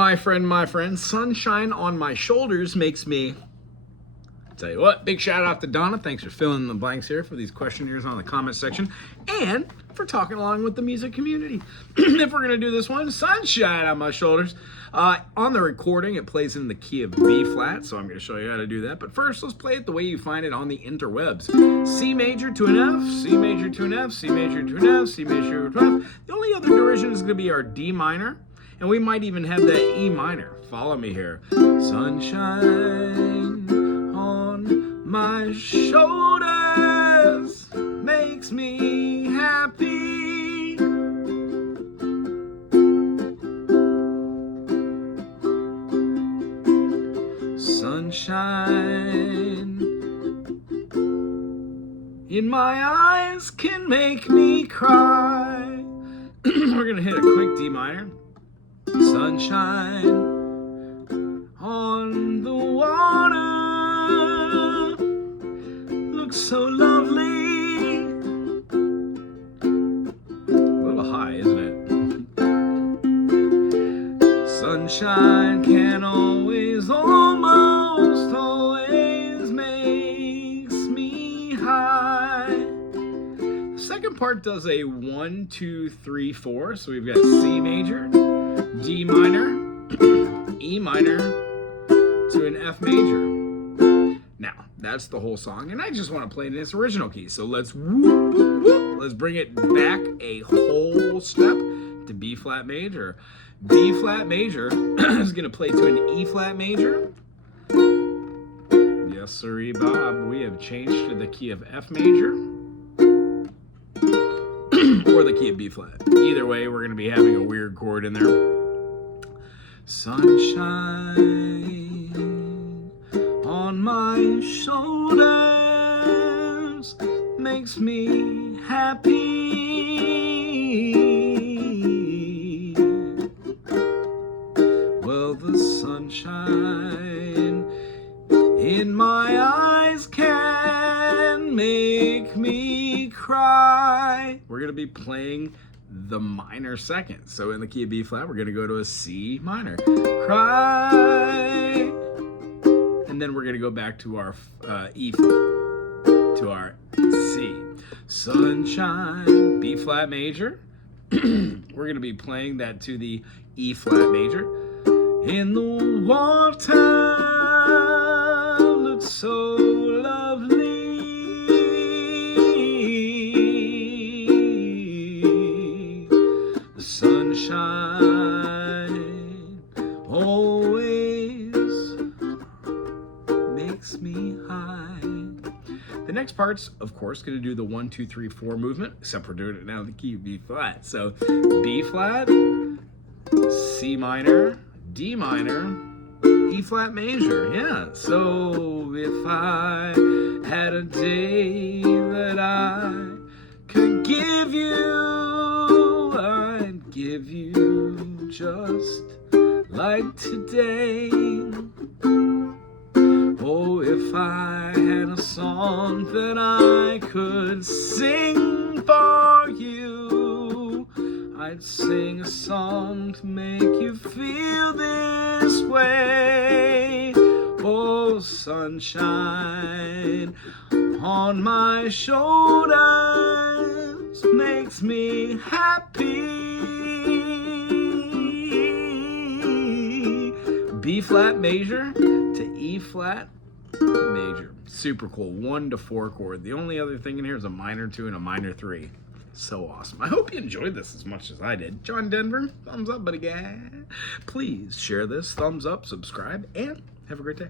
my friend, sunshine on my shoulders makes me... Tell you what, big shout out to Donna. Thanks for filling in the blanks here for these questionnaires on the comment section and for talking along with the music community. If we're going to do this one, Sunshine on My Shoulders. On the recording, it plays in the key of B flat, so I'm going to show you how to do that. But first, let's play it the way you find it on the interwebs. C major to an F, C major to an F, C major to an F, C major to an F. The only other derision is going to be our D minor, and we might even have that E minor. Follow me here. Sunshine on my shoulders makes me happy. Sunshine in my eyes can make me cry. We're gonna hit a quick D minor. Sunshine on the water looks so lovely. A little high, isn't it? Sunshine can always, almost always makes me high. The second part does a 1, 2, 3, 4. So we've got C major, D minor, E minor to an F major. Now, that's the whole song, and I just want to play it in its original key. So let's let's bring it back a whole step to B flat major. B flat major is going to play to an E flat major. Yes, sirree, Bob. We have changed to the key of F major or the key of B flat. Either way, we're going to be having a weird chord in there. Sunshine on my shoulders makes me happy. Well, the sunshine in my eyes can make me cry. We're going to be playing the minor second. So in the key of B flat, we're going to go to a C minor. Cry. And then we're going to go back to our E flat, to our C. Sunshine, B flat major. We're going to be playing that to the E flat major. In the water looks so lovely. The sunshine always makes me high. The next part's, of course, going to do the 1, 2, 3, 4 movement, except we're doing it now in the key of B flat. So B flat, C minor, D minor, E flat major. Yeah. So if I had a day that I could give you, I'd give you just like today. Oh, if I had a song that I could sing for you, I'd sing a song to make you feel this way. Oh, sunshine on my shoulders makes me happy. B flat major to E flat major. Super cool. 1 to 4 chord. The only other thing in here is a minor 2 and a minor 3. So awesome. I hope you enjoyed this as much as I did. John Denver, thumbs up, buddy guy. Please share this, thumbs up, subscribe, and have a great day.